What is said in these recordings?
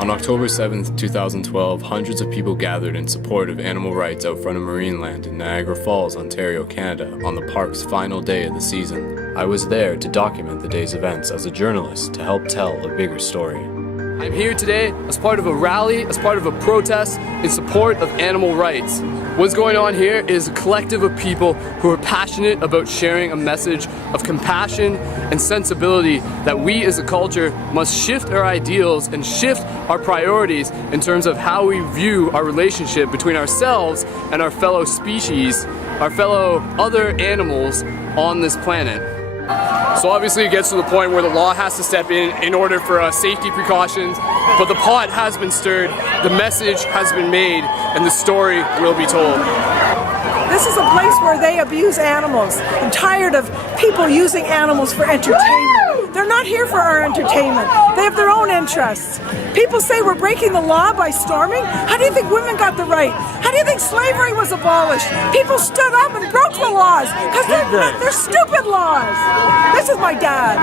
On October 7, 2012, hundreds of people gathered in support of animal rights out front of Marineland in Niagara Falls, Ontario, Canada, on the park's final day of the season. I was there to document the day's events as a journalist to help tell a bigger story. I'm here today as part of a rally, as part of a protest in support of animal rights. What's going on here is a collective of people who are passionate about sharing a message of compassion and sensibility that we as a culture must shift our ideals and shift our priorities in terms of how we view our relationship between ourselves and our fellow species, our fellow other animals on this planet. So obviously it gets to the point where the law has to step in order for safety precautions, but the pot has been stirred, the message has been made, and the story will be told. This is a place where they abuse animals. I'm tired of people using animals for entertainment. They're not here for our entertainment. They have their own interests. People say we're breaking the law by storming. How do you think women got the right? How do you think slavery was abolished? People stood up and broke the laws because they're stupid laws. This is my dad.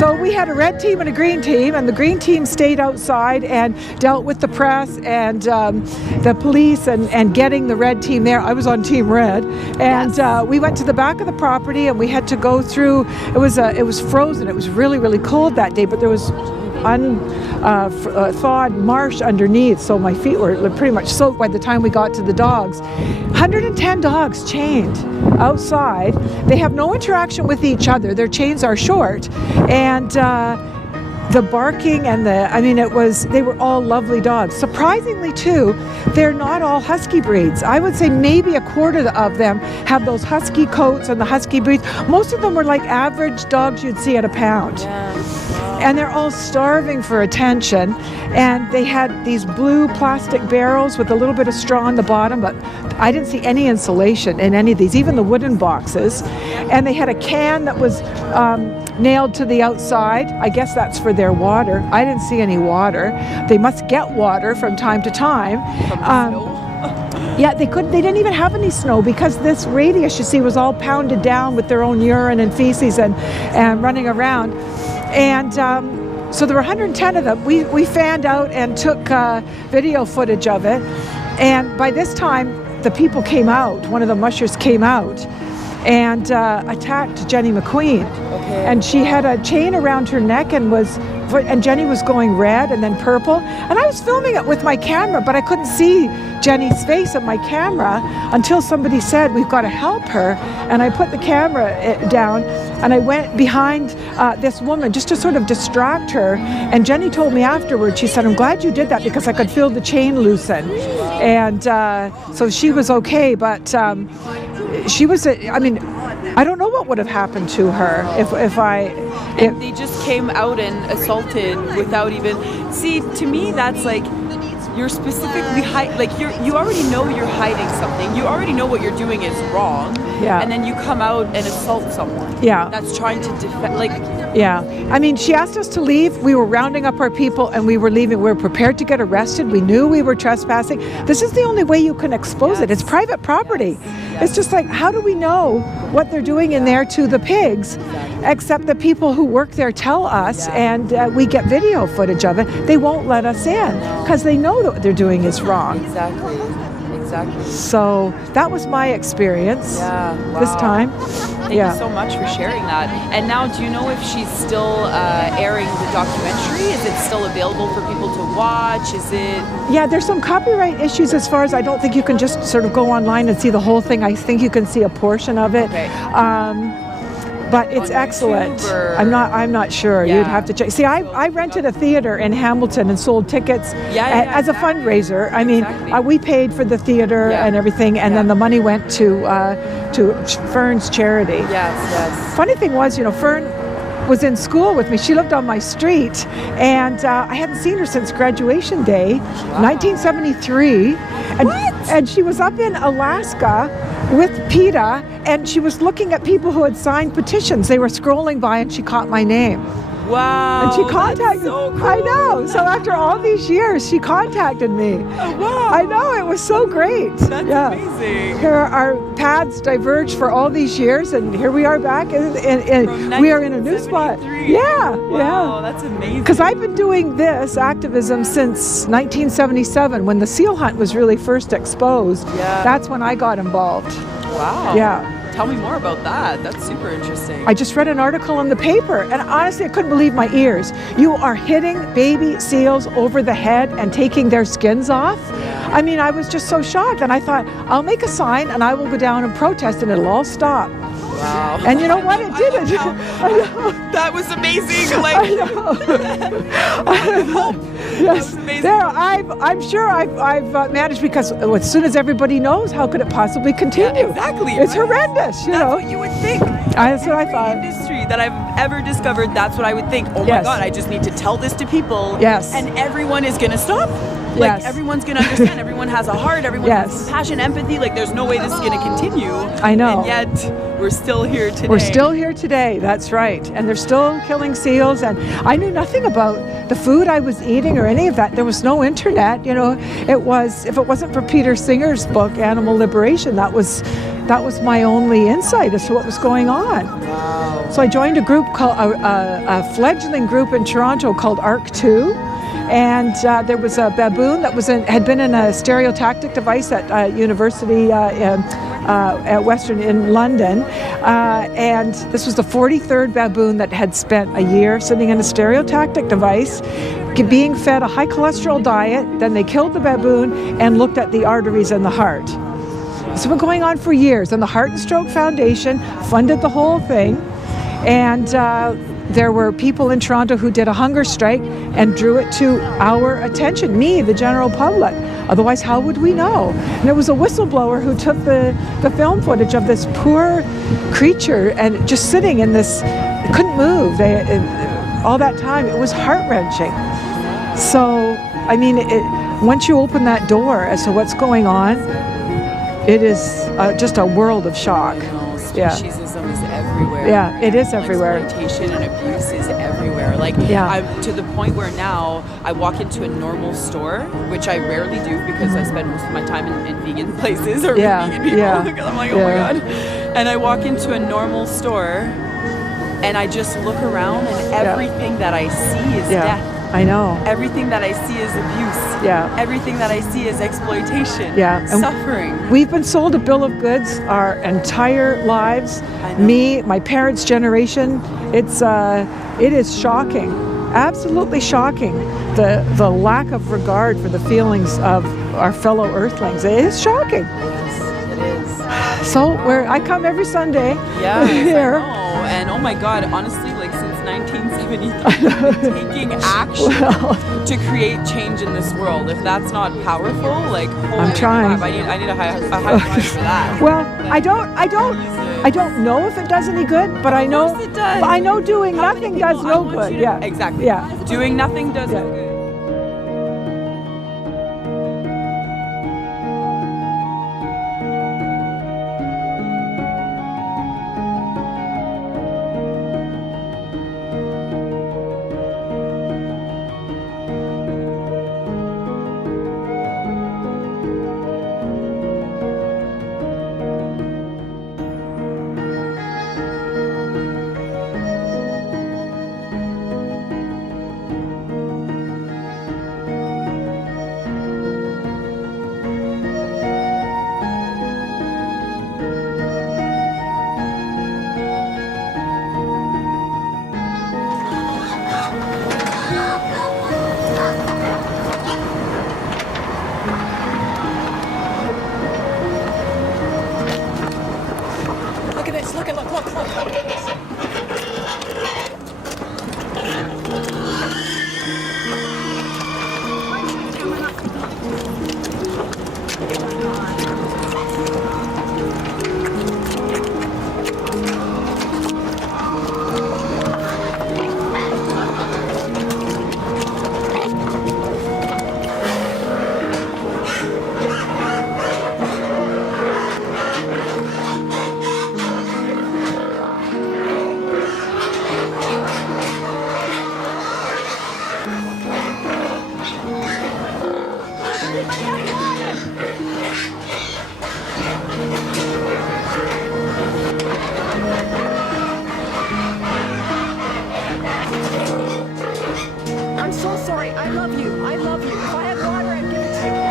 So we had a red team and a green team, and the green team stayed outside and dealt with the press and the police and getting the red team there. I was on Team Red, and yes. We went to the back of the property and we had to go through. It was frozen. It was really, really cold that day, but there was thawed marsh underneath, so my feet were pretty much soaked by the time we got to the dogs. 110 dogs chained outside. They have no interaction with each other. Their chains are short, and the barking and they were all lovely dogs. Surprisingly too, they're not all husky breeds. I would say maybe a quarter of them have those husky coats and the husky breeds. Most of them were like average dogs you'd see at a pound. And they're all starving for attention, and they had these blue plastic barrels with a little bit of straw on the bottom, but I didn't see any insulation in any of these, even the wooden boxes. And they had a can that was nailed to the outside. I guess that's for their water. I didn't see any water. They must get water from time to time. Yeah, they didn't even have any snow because this radius, you see, was all pounded down with their own urine and feces and running around. And so there were 110 of them. We fanned out and took video footage of it. And by this time, the people came out. One of the mushers came out and attacked Jenny McQueen. Okay. And she had a chain around her neck and Jenny was going red and then purple. And I was filming it with my camera, but I couldn't see Jenny's face on my camera until somebody said, we've got to help her. And I put the camera down and I went behind this woman just to sort of distract her. And Jenny told me afterwards, she said, I'm glad you did that because I could feel the chain loosen. And so she was okay, but she was, I don't know what would have happened to her And they just came out and assaulted without even... See, to me, that's like, you're specifically you already know you're hiding something. You already know what you're doing is wrong. Yeah. And then you come out and assault someone. Yeah. That's trying to defend, Yeah. She asked us to leave. We were rounding up our people and we were leaving. We were prepared to get arrested. We knew we were trespassing. This is the only way you can expose it. It's private property. It's just like, how do we know what they're doing in there to the pigs? Except the people who work there tell us, and we get video footage of it. They won't let us in because they know that what they're doing is wrong. Exactly. So that was my experience this time. Thank you so much for sharing that. And now, do you know if she's still airing the documentary? Is it still available for people to watch? Is it? Yeah, there's some copyright issues as far as I don't think you can just sort of go online and see the whole thing. I think you can see a portion of it. Okay. But it's excellent. I'm not sure. Yeah. You'd have to check. See, I rented a theater in Hamilton and sold tickets as a fundraiser. We paid for the theater and everything, and then the money went to Fern's charity. Yes. Funny thing was, Fern was in school with me. She lived on my street, and I hadn't seen her since graduation day, 1973. And she was up in Alaska with PETA, and she was looking at people who had signed petitions. They were scrolling by, and she caught my name. Wow. And she contacted me. So cool. I know. So after all these years, she contacted me. Oh, wow. I know. It was so great. That's amazing. Here our paths diverged for all these years, and here we are back, and we are in a new spot. Wow, that's amazing. Because I've been doing this activism since 1977, when the seal hunt was really first exposed. Yeah. That's when I got involved. Wow. Yeah. Tell me more about that. That's super interesting. I just read an article in the paper, and honestly, I couldn't believe my ears. You are hitting baby seals over the head and taking their skins off? I was just so shocked, and I thought, I'll make a sign, and I will go down and protest, and it'll all stop. Wow. And you know what? It didn't. That was amazing. Yes. There, I'm sure I've managed, because as soon as everybody knows, how could it possibly continue? Yeah, exactly. It's horrendous, That's what you would think. That's what I thought. Industry that I've ever discovered, that's what I would think. Oh my God, I just need to tell this to people. Yes. And everyone is going to stop. Yes. Everyone's going to understand. Everyone has a heart. Everyone has passion, empathy. There's no way this is going to continue. I know. And yet, we're still here today. We're still here today. That's right. And they're still killing seals. And I knew nothing about the food I was eating or any of that. There was no internet. It was, if it wasn't for Peter Singer's book, Animal Liberation, that was my only insight as to what was going on. Wow. So I joined a group called a fledgling group in Toronto called ARC 2. And there was a baboon that had been in a stereotactic device at university at Western in London, and this was the 43rd baboon that had spent a year sitting in a stereotactic device, being fed a high cholesterol diet. Then they killed the baboon and looked at the arteries and the heart. It's been going on for years, and the Heart and Stroke Foundation funded the whole thing, and there were people in Toronto who did a hunger strike and drew it to our attention, me, the general public. Otherwise, how would we know? And there was a whistleblower who took the film footage of this poor creature and just sitting in this, couldn't move all that time. It was heart-wrenching. So, once you open that door as to what's going on, it is just a world of shock. Speciesism is everywhere. Yeah, it is everywhere. Exploitation and abuse is everywhere. I'm to the point where now I walk into a normal store, which I rarely do because I spend most of my time in vegan places or with vegan people. I'm like, oh my God. And I walk into a normal store and I just look around and everything that I see is death. I know. Everything that I see is abuse. Yeah. Everything that I see is exploitation. Yeah. Suffering. We've been sold a bill of goods our entire lives. I know. Me, my parents' generation. It is shocking. Absolutely shocking. The lack of regard for the feelings of our fellow earthlings. It is shocking. It is. So I come every Sunday. Yeah. Here. I know. And oh my God, honestly, like since 1973, taking action to create change in this world. If that's not powerful, like I'm trying. Crap, I need a high five for that. Well, I don't know if it does any good, but I know it does. I know doing nothing does no good. Yeah. Exactly. Yeah. Doing nothing does no good. I'm so sorry. I love you. I love you. If I had water, I'd give it to you.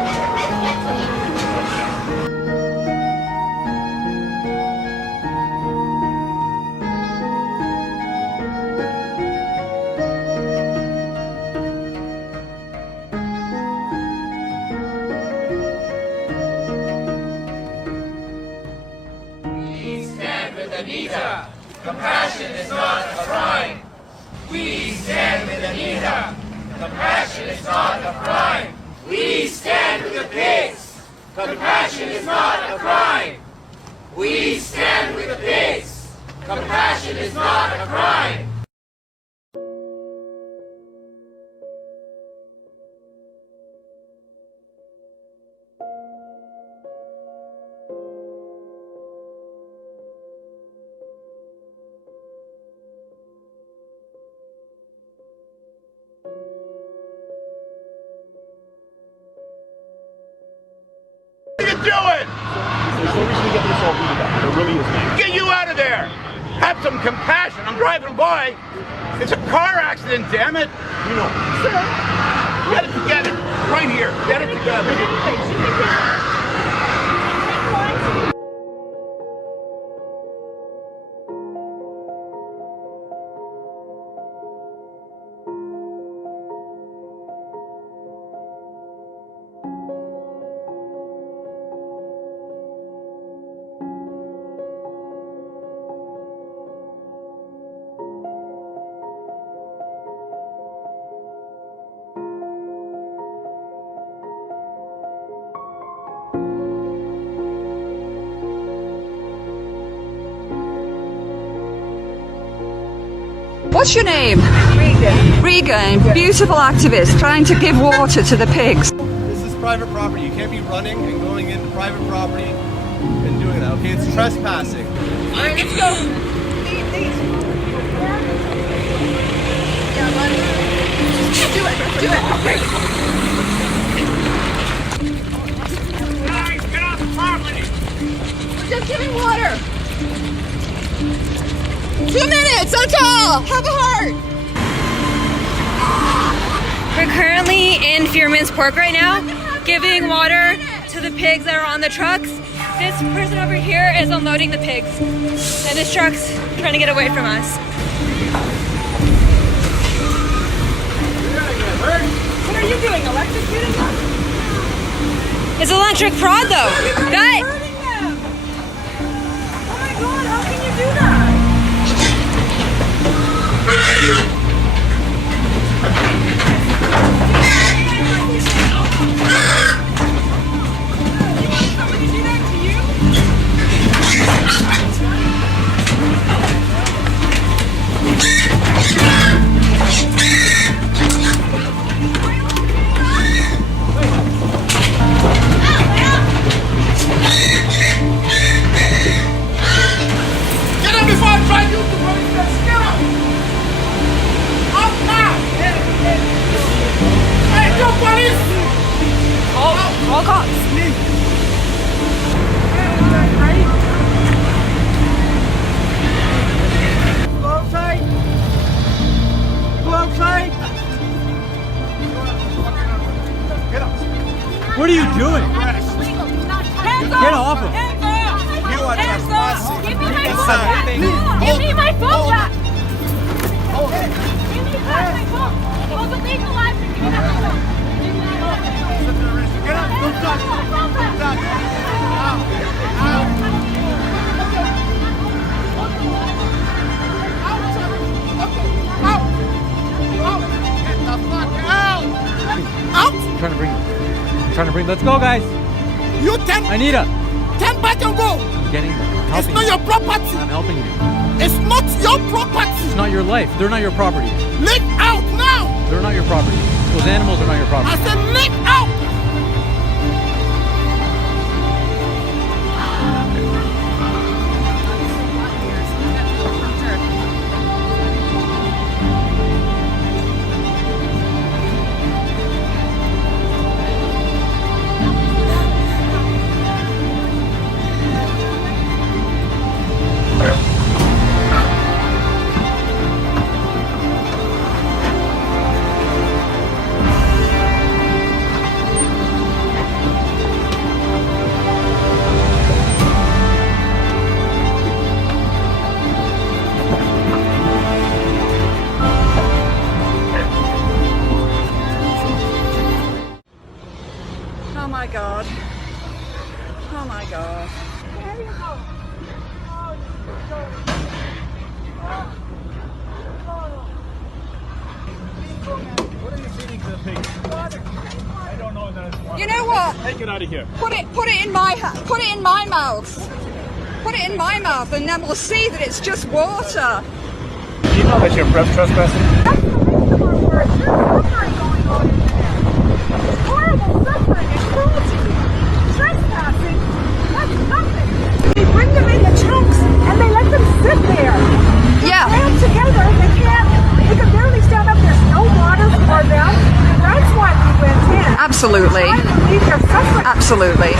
We stand with Anita. Compassion is not a crime. We stand with Anita. Compassion is not a crime. We stand with the pigs. Compassion is not a crime. We stand with the pigs. Compassion is not a crime. What are you doing? There's no reason to get this all heated up. There really isn't. Get you out of there! Have some compassion. I'm driving by. It's a car accident, damn it. You know. Get it together. Right here. Get it together. What's your name? Regan, beautiful activist trying to give water to the pigs. This is private property. You can't be running and going into private property and doing that, okay? It's trespassing. All right, let's go. Do it. Okay. Guys, get off the property! We're just giving water. 2 minutes, that's all. people, have a heart. We're currently in Fearmans Pork right now, giving water to the pigs that are on the trucks. This person over here is unloading the pigs, and this truck's trying to get away from us. What are you doing? Electrocuting them? It's electric prod though. That Hurting them! Oh my god, how can you do that? Somebody do that to you? Get him before I try you to police this. Get him! Out now! Hey, go police! all cops. Go outside! Go outside! Get up! What are you doing? Get off him! You are trespassing. Give me my phone back! Give me my phone back! Give me back my phone! It was illegal live. Give me back my phone! Get up! Don't touch! Don't touch! Out! Out! Get the fuck out! Out! I'm trying to bring. Let's go, guys. You turn Anita, back and go! I'm getting them. I'm It's helping not you. your property! I'm helping you. It's not your property! It's not your life. They're not your property. Leave out now! They're not your property. Those animals are not your I property. said leave out! Oh my god. Oh my god. What are you feeding to the pigs? I don't know that. You know what? Take it out of here. Put it in my put it in my mouth. Put it in my mouth, and then we'll see that it's just water. Do you know that you're trespassing? Horrible suffering and cruelty. Trespassing. That's nothing. They bring them in the trunks and they let them sit there. Yeah. Crammed together. They can barely stand up. There's no water for them. That's why we went in. Absolutely. Trying to relieve their suffering. Absolutely.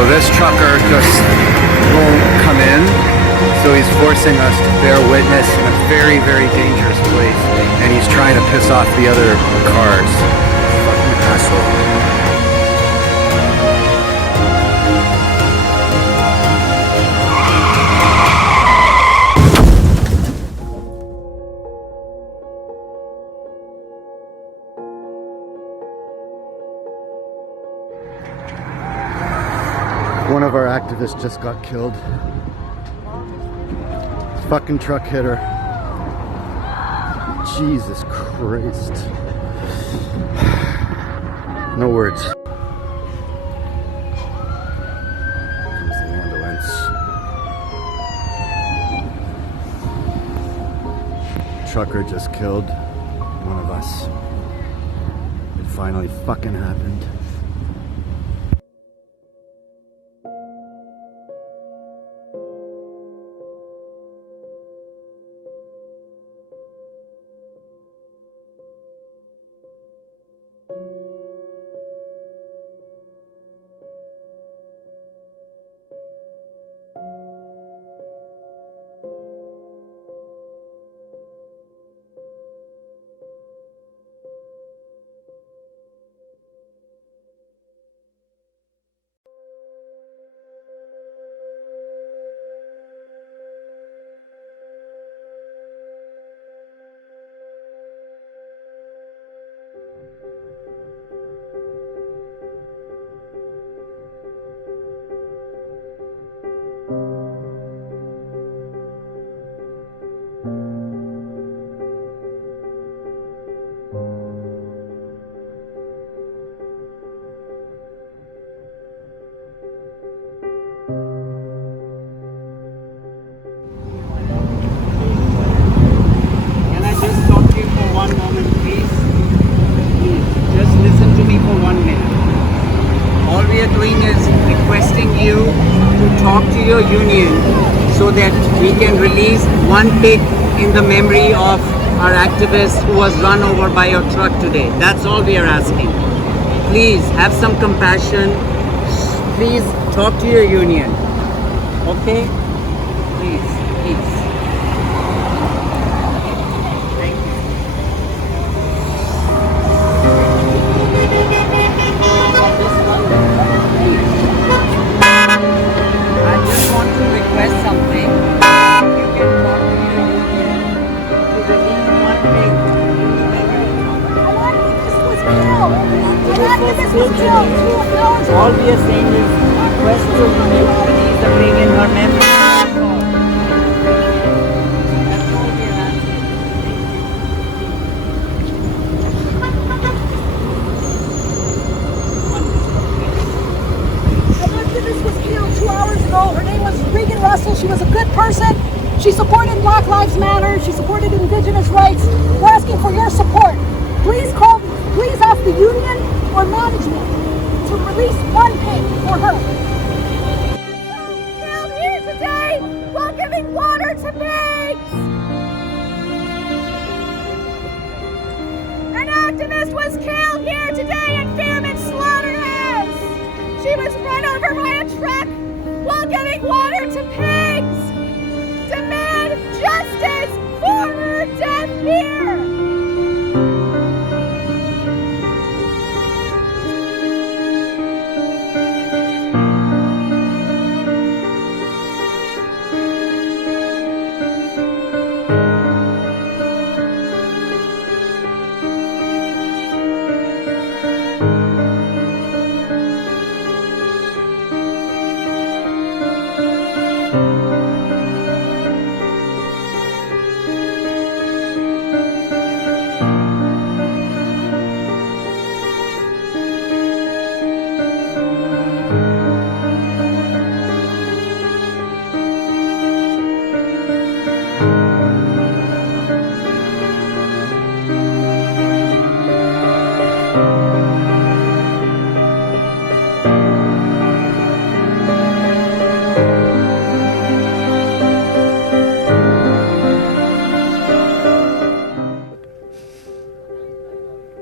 So this trucker just won't come in, so he's forcing us to bear witness in a very, very dangerous place, and he's trying to piss off the other cars. Fucking asshole. One of our activists just got killed. Fucking truck hit her. Jesus Christ. No words. Here comes the ambulance. Trucker just killed one of us. It finally fucking happened. your union so that we can release one pig in the memory of our activist who was run over by your truck today. That's all we are asking. Please have some compassion. Please talk to your union. Okay? Please, please. Thank you. I just want to request something. You can talk to your union to release one pig in the memory. This was killed. All we are saying is request to release the pig in her memory. That's all we are asking. An activist was killed 2 hours ago. Her name was Regan Russell. She was a good person. She supported Black Lives Matter. She supported indigenous rights. We're asking for your support. Please ask the union or management to release one pig for her. Killed here today while giving water to pigs. An activist was killed here today at Fearmans slaughterhouse. She was run over by a truck while giving water to pigs. Demand justice for her death here.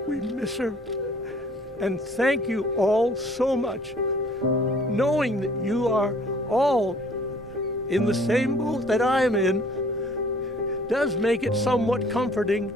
We miss her, and thank you all so much knowing that you are all in the same boat that I'm in does make it somewhat comforting.